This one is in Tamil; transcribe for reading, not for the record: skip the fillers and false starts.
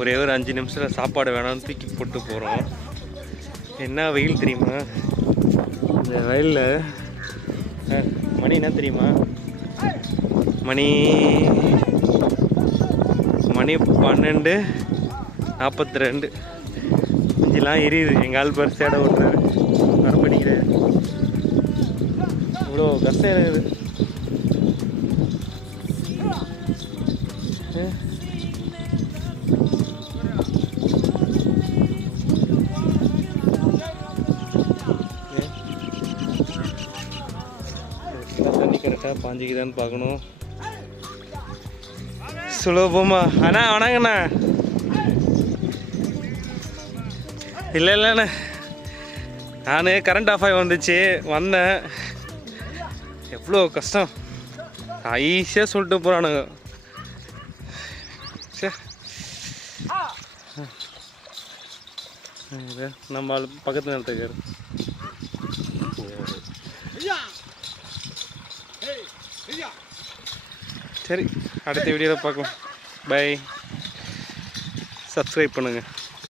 ஒரே ஒரு 5 நிமிஷத்தில் சாப்பாடு வேணாம்னு தூக்கி போட்டு போகிறோம். என்ன வெயில் தெரியுமா? இந்த வெயிலில் மணி என்ன தெரியுமா? மணி 12:42. இஞ்சிலாம் எரியுது. எங்கள் ஆள் பேர் சேடை ஓட்டுறாரு, மரப்படிக்கிறாரு. இவ்வளோ கஷ்டம் இருக்குது. தண்ணி கரெக்டாக பாஞ்சிக்குதான்னு பார்க்கணும். சுலபமா அண்ணா வணங்கண்ணா. இல்லைண்ணா, நான் கரண்ட் ஆஃப் ஆகி வந்துச்சு வந்தேன். எவ்வளோ கஷ்டம் ஈஸியாக சொல்லிட்டு போகிறானுங்க. சரி, நம்ம பக்கத்து நேரத்துக்கு சரி, அடுத்த வீடியோவில் பார்க்கலாம். பை. சப்ஸ்கிரைப் பண்ணுங்கள்.